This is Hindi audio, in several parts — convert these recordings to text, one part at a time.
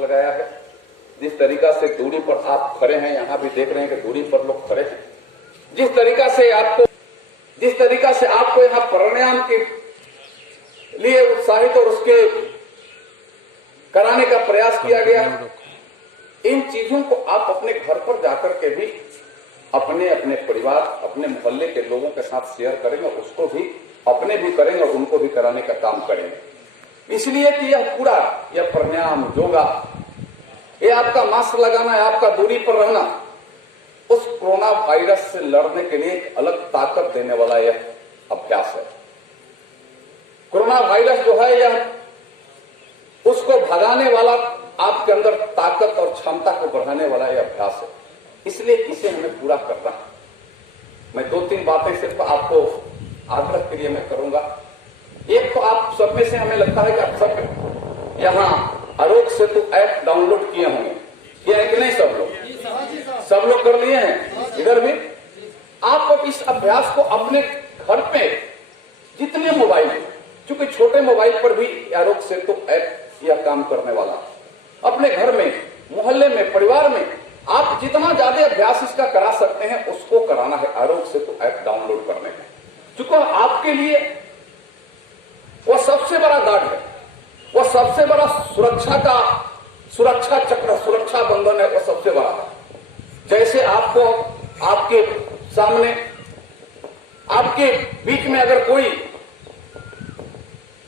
लगाया है, जिस तरीका से दूरी पर आप खड़े हैं, यहाँ भी देख रहे हैं कि दूरी पर लोग खड़े हैं, जिस तरीका से आपको यहाँ प्राणायाम के लिए उत्साहित और उसके कराने का प्रयास किया गया। इन चीजों को आप अपने घर पर जाकर के भी अपने अपने परिवार, अपने मोहल्ले के लोगों के साथ शेयर करेंगे, उसको भी अपने भी करेंगे और उनको भी कराने का काम करेंगे। इसलिए कि यह प्राणायाम, योगा, ये आपका मास्क लगाना है, आपका दूरी पर रहना, उस कोरोना वायरस से लड़ने के लिए एक अलग ताकत देने वाला यह अभ्यास है। कोरोना वायरस जो है यह उसको भगाने वाला, आपके अंदर ताकत और क्षमता को बढ़ाने वाला यह अभ्यास है। इसलिए इसे हमें पूरा करना है। मैं 2-3 बातें सिर्फ आपको आग्रह के लिए मैं करूंगा। एक तो आप सब में से हमें लगता है कि आप सब यहाँ आरोग्य सेतु ऐप डाउनलोड किए होंगे, किया है कि नहीं? सब लोग कर लिए हैं। इधर भी आप इस अभ्यास को अपने घर पे जितने मोबाइल, क्योंकि छोटे मोबाइल पर भी आरोग्य सेतु ऐप यह काम करने वाला, अपने घर में, मोहल्ले में, परिवार में आप जितना ज्यादा अभ्यास इसका करा सकते हैं उसको कराना है आरोग्य सेतु ऐप डाउनलोड करने में। क्योंकि आपके लिए वह सबसे बड़ा गार्ड है, वह सबसे बड़ा सुरक्षा चक्र, सुरक्षा बंधन है, वह सबसे बड़ा है। जैसे आपको आपके सामने, आपके बीच में अगर कोई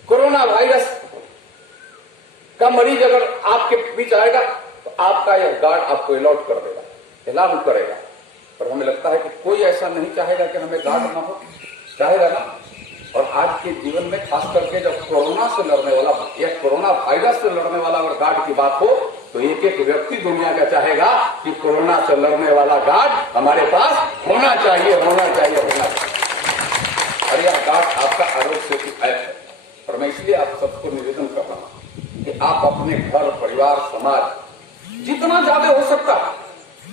कोरोना वायरस का मरीज अगर आपके बीच आएगा तो आपका यह गार्ड आपको अलर्ट कर देगा, अलार्म करेगा। पर हमें लगता है कि कोई ऐसा नहीं चाहेगा कि हमें गार्ड ना हो, चाहेगा ना? और आज के जीवन में खास करके जब कोरोना से लड़ने वाला या कोरोना वायरस से लड़ने वाला अगर गार्ड की बात हो तो एक एक व्यक्ति दुनिया का चाहेगा कि कोरोना से लड़ने वाला गार्ड हमारे पास होना चाहिए। और यह गार्ड आपका आरोग्य सेतु ऐप है। और मैं इसलिए आप सबको निवेदन कर रहा हूं कि आप अपने घर, परिवार, समाज जितना ज्यादा हो सकता है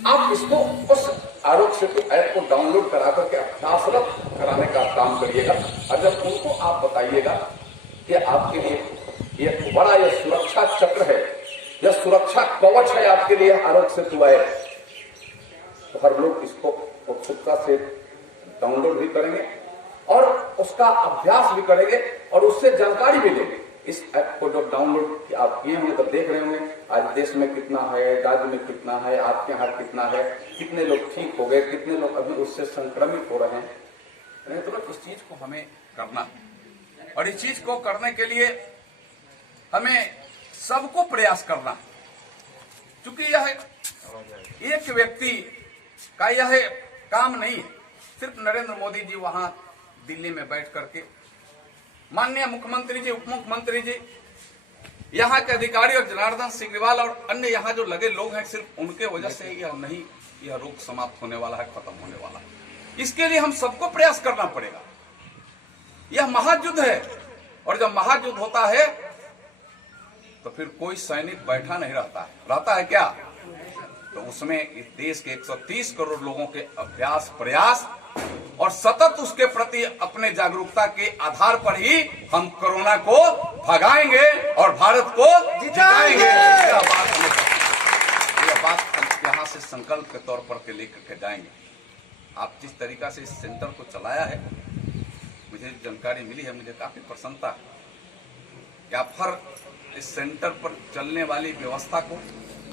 आप इसको, उस आरोग्य सेतु ऐप को डाउनलोड करा करके अभ्यासरत कराने का काम करिएगा। और जब उनको आप बताइएगा कि आपके लिए यह बड़ा यह सुरक्षा चक्र है, यह सुरक्षा कवच है आपके लिए आरोग्य सेतु ऐप, तो हर लोग इसको उत्सुकता से डाउनलोड भी करेंगे और उसका अभ्यास भी करेंगे और उससे जानकारी भी लेंगे। इस ऐप को जब डाउनलोड आप किए होंगे तो देख रहे होंगे आज देश में कितना है, राज्य में कितना है, आपके यहाँ कितना है, कितने लोग ठीक हो गए, कितने लोग अभी उससे संक्रमित हो रहे हैं। तो इस चीज को हमें करना है और इस चीज को करने के लिए हमें सबको प्रयास करना है। क्योंकि यह एक व्यक्ति का यह काम नहीं है। सिर्फ नरेंद्र मोदी जी वहां दिल्ली में बैठ करके, माननीय मुख्यमंत्री जी, उप मुख्यमंत्री जी, यहाँ के अधिकारी और जनार्दन सिग्रीवाल और अन्य यहाँ जो लगे लोग हैं, सिर्फ उनके वजह से यह रोग समाप्त होने वाला है, खत्म होने वाला है। इसके लिए हम सबको प्रयास करना पड़ेगा। यह महायुद्ध है और जब महायुद्ध होता है तो फिर कोई सैनिक बैठा नहीं रहता है क्या? तो उसमें इस देश के 130 करोड़ लोगों के अभ्यास, प्रयास और सतत उसके प्रति अपने जागरूकता के आधार पर ही हम कोरोना को भगाएंगे और भारत को जिताएंगे। यह बात हम यहाँ से संकल्प के तौर पर के लेकर के जाएंगे। आप जिस तरीका से इस सेंटर को चलाया है, मुझे जानकारी मिली है, मुझे काफी प्रसन्नता है कि आप हर इस सेंटर पर चलने वाली व्यवस्था को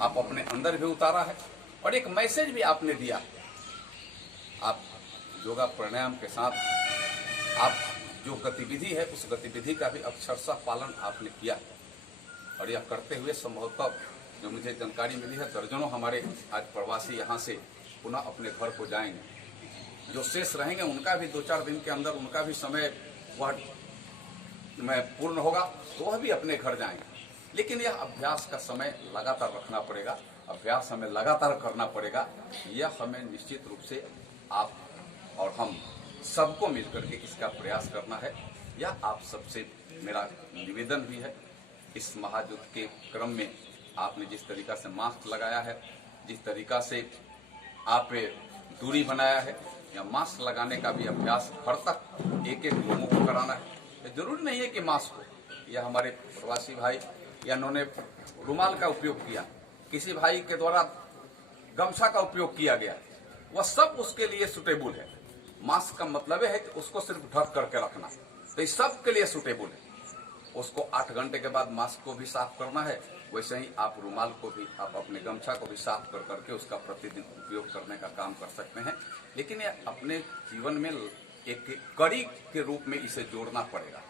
आप अपने अंदर भी उतारा है और एक मैसेज भी आपने दिया। आप योगा प्राणायाम के साथ आप जो गतिविधि है उस गतिविधि का भी अक्षरशः पालन आपने किया और यह करते हुए संभवतः जो मुझे जानकारी मिली है दर्जनों हमारे आज प्रवासी यहाँ से पुनः अपने घर को जाएंगे। जो शेष रहेंगे उनका भी 2-4 दिन के अंदर उनका भी समय वह में पूर्ण होगा तो वह भी अपने घर जाएंगे। लेकिन यह अभ्यास का समय लगातार रखना पड़ेगा, अभ्यास हमें लगातार करना पड़ेगा। यह हमें निश्चित रूप से आप और हम सबको मिलकर के इसका प्रयास करना है। यह आप सबसे मेरा निवेदन भी है। इस महायुद्ध के क्रम में आपने जिस तरीका से मास्क लगाया है, जिस तरीका से आप दूरी बनाया है, या मास्क लगाने का भी अभ्यास घर तक एक एक लोगों को कराना है। जरूरी नहीं है कि मास्क हो, यह हमारे प्रवासी भाई या उन्होंने रुमाल का उपयोग किया, किसी भाई के द्वारा गमछा का उपयोग किया गया, वह सब उसके लिए सुटेबल है। मास्क का मतलब है कि उसको सिर्फ ढक करके रखना, तो इस सब के लिए सुटेबल है। उसको 8 घंटे के बाद मास्क को भी साफ करना है, वैसे ही आप रुमाल को भी, आप अपने गमछा को भी साफ कर करके उसका प्रतिदिन उपयोग करने का काम कर सकते हैं। लेकिन ये अपने जीवन में एक कड़ी के रूप में इसे जोड़ना पड़ेगा।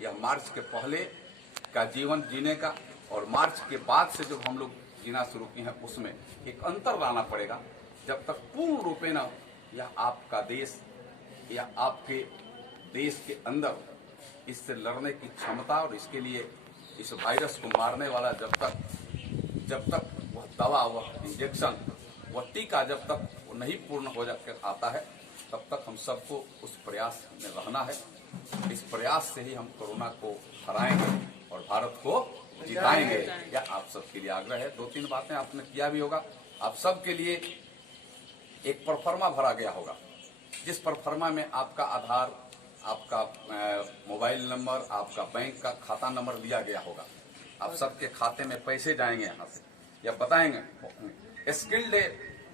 यह मार्च के पहले का जीवन जीने का और मार्च के बाद से जो हम लोग जीना शुरू किए हैं उसमें एक अंतर लाना पड़ेगा। जब तक पूर्ण रूपे न यह आपका देश या आपके देश के अंदर इससे लड़ने की क्षमता और इसके लिए इस वायरस को मारने वाला जब तक वह दवा, वह इंजेक्शन, वह टीका जब तक वो नहीं पूर्ण हो जाकर आता है, तब तक हम सबको उस प्रयास में रहना है। इस प्रयास से ही हम कोरोना को हराएंगे और भारत को जिताएंगे। यह आप सबके लिए आग्रह है। 2-3 बातें आपने किया भी होगा। आप सबके लिए एक परफॉर्मा भरा गया होगा, जिस परफॉर्मा में आपका आधार, आपका मोबाइल नंबर, आपका बैंक का खाता नंबर दिया गया होगा। आप सबके खाते में पैसे जाएंगे यहाँ से, या बताएंगे। स्किल्ड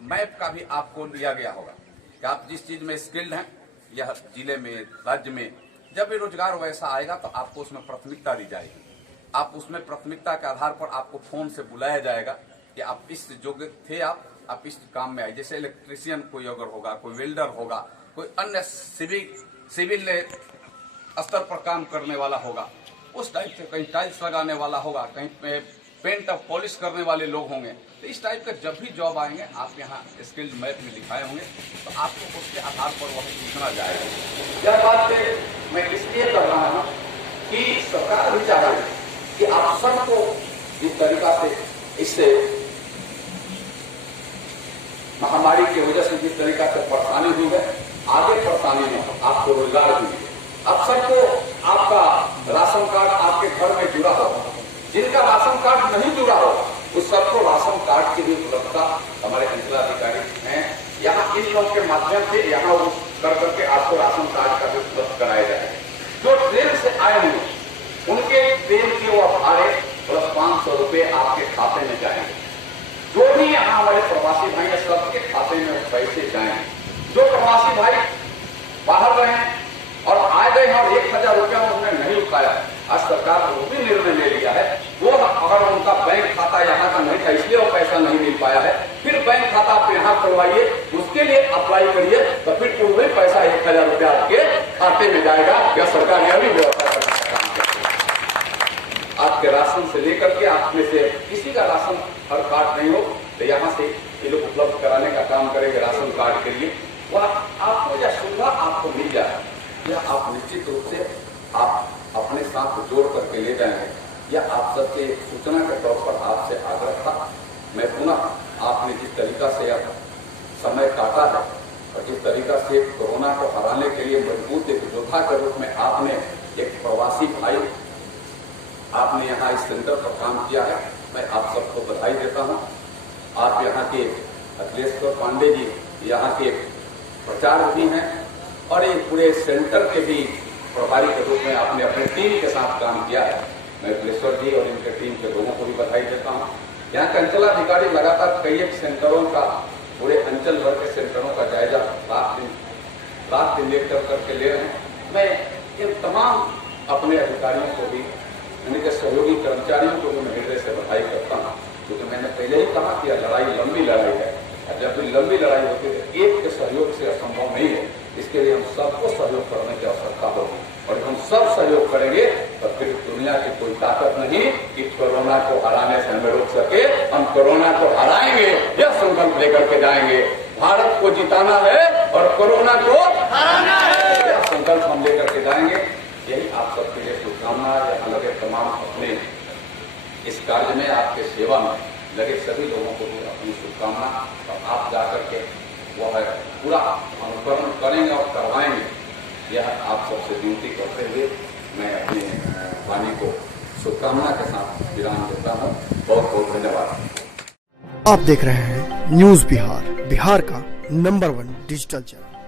मैप का भी आपको दिया गया होगा कि आप जिस चीज में स्किल्ड हैं, यह जिले में, राज्य में जब भी रोजगार वैसा आएगा तो आपको उसमें प्राथमिकता दी जाएगी। आप उसमें प्राथमिकता के आधार पर आपको फोन से बुलाया जाएगा कि आप इस योग्य थे, आप इस काम में आए। जैसे इलेक्ट्रीशियन कोई अगर होगा, कोई वेल्डर होगा, कोई अन्य सिविल स्तर पर काम करने वाला होगा, उस टाइप से, कहीं टाइल्स लगाने वाला होगा, कहीं पेंट और पॉलिश करने वाले लोग होंगे। तो इस टाइप का जब भी जॉब आएंगे, आप यहाँ स्किल्ड मैप में लिखाए होंगे, तो आपको उसके आधार पर वह सीखना जाएगा। यह बात मैं इसलिए कर रहा हूँ कि सरकार भी चाह रही है कि आप सबको इस तरीका से, इससे महामारी की वजह से जिस तरीका से परेशानी हुई है, आगे परेशानी में आपको रोजगार भी मिले। अब सबको आपका राशन कार्ड आपके घर में जुड़ा होगा। जिनका राशन कार्ड नहीं जुड़ा होगा उस सबको राशन कार्ड की भी उपलब्धता हमारे अंचलाधिकारी हैं। यहाँ इन लोगों के माध्यम से यहाँ कर करके आपको राशन कार्ड का भी उपलब्ध कराया जाएगा। जो ट्रेन से आए हुए उनके ट्रेन के वो भाड़े प्लस 500 रुपये आपके खाते में जाएंगे। जो भी यहाँ हमारे प्रवासी भाई हैं, सबके खाते में पैसे जाएंगे। जो प्रवासी भाई बाहर रहे और आ गए हैं और 1000 रुपया उन्होंने नहीं उठाया, आज सरकार ने वो भी निर्णय ले लिया है। वो अगर उनका बैंक खाता यहाँ का नहीं था इसलिए वो पैसा नहीं मिल पाया है, फिर बैंक खाता आप यहाँ खुलवाइए, उसके लिए अप्लाई करिए, तो फिर वही पैसा 1000 रुपया आपके खाते में जाएगा। या सरकार यह भी व्यवस्था करने का काम करती है। आपके राशन से लेकर के आप में से किसी का राशन हर कार्ड नहीं हो तो यहाँ से ये लोग उपलब्ध कराने का काम करेंगे। राशन कार्ड के लिए वह आपको यह सुविधा आपको मिल जाए, यह आप निश्चित रूप से आप अपने साथ जोड़ करके ले जाएंगे। यह आप सबके सूचना के तौर पर आपसे आग्रह था। मैं पुनः आपने जिस तरीका से यह समय काटा है और जिस तरीका से कोरोना को हराने के लिए मजबूत एक योद्धा के रूप में आपने एक प्रवासी भाई आपने यहाँ इस सेंटर पर काम किया है, मैं आप सबको बधाई देता हूँ। आप यहाँ के अखिलेश्वर पांडे जी यहाँ के प्रचारक भी हैं और एक पूरे सेंटर के भी प्रभारी के रूप में आपने अपने टीम के साथ काम किया है। मैं अखिलेश्वर जी और इनके टीम के लोगों को भी बधाई देता हूँ। यहाँ के अंचलाधिकारी लगातार कई एक सेंटरों का, पूरे अंचल भर के सेंटरों का जायजा रात दिन लेकर करके ले रहे हैं। मैं इन तमाम अपने अधिकारियों को भी, इनके सहयोगी कर्मचारियों को भी मैं हृदय से बधाई करता हूँ, क्योंकि मैंने पहले ही कहा कि यह लड़ाई लंबी लड़ाई है। जब भी लंबी लड़ाई होती है तो एक के सहयोग से असंभव नहीं है। इसके लिए हम सबको सहयोग करने की आवश्यकता होगी और हम सब सहयोग करेंगे तो फिर दुनिया की कोई ताकत नहीं कि कोरोना को हराने से हमें रोक सके। हम कोरोना को हराएंगे, यह संकल्प लेकर के जाएंगे। भारत को जिताना है और कोरोना को हराना है, यह संकल्प हम लेकर के जाएंगे। यही आप सबके लिए शुभकामना। यहाँ लगे तमाम अपने इस कार्य में, आपके सेवा में लगे सभी लोगों को भी अपनी शुभकामना। और आप जाकर के वह पूरा अनुकरण करेंगे और करवाएंगे, यह आप सबसे विनती करते हुए मैं अपने वाणी को शुभकामना के साथ विराम देता हूँ। बहुत बहुत धन्यवाद। आप देख रहे हैं न्यूज बिहार, बिहार का नंबर 1 डिजिटल चैनल।